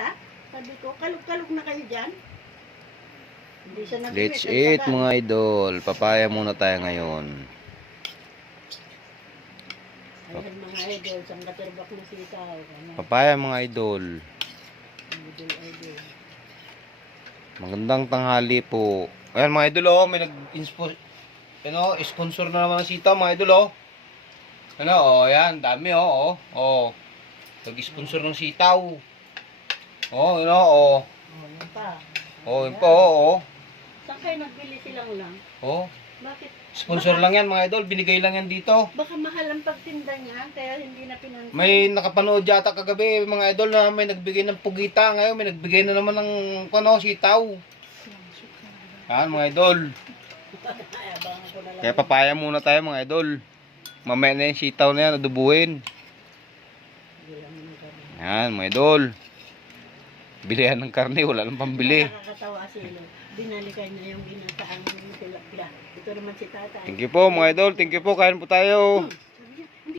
ka? Sabi ko, kalog-kalog na kayo dyan. Hindi siya nag-quit. Let's eat mga idol. Papaya muna tayo ngayon. Ayan mga idol, sang katirbak na sitaw. Ano? Papaya mga idol. Idol. Magandang tanghali po. Ayan mga idol oh, may sponsor na naman ng sitaw mga idol oh. Ano oh, ayan, dami oh. Nag-sponsor ng sitaw. Oh, ano oh. Yan pa. Yun pa oh. Saan kayo nagbili silang lang? Oh. Bakit? Sponsor lang yan mga idol, binigay lang yan dito. Baka mahal ang pagtinda niya, kaya hindi na pinansin. May nakapanood yata kagabi mga idol na may nagbigay ng pugita. Ngayon may nagbigay na naman ng sitaw. Yan mga idol. Kaya papaya muna tayo mga idol. Mamaya na yung sitaw na yan, adubuhin. Yan mga idol. Bilihan ng karne, wala nang pambili. Nakakatawa sila. Binalikan niya yung ginataang tilapia. Ito naman si tatay. Thank you po mga idol, thank you po, kain po tayo.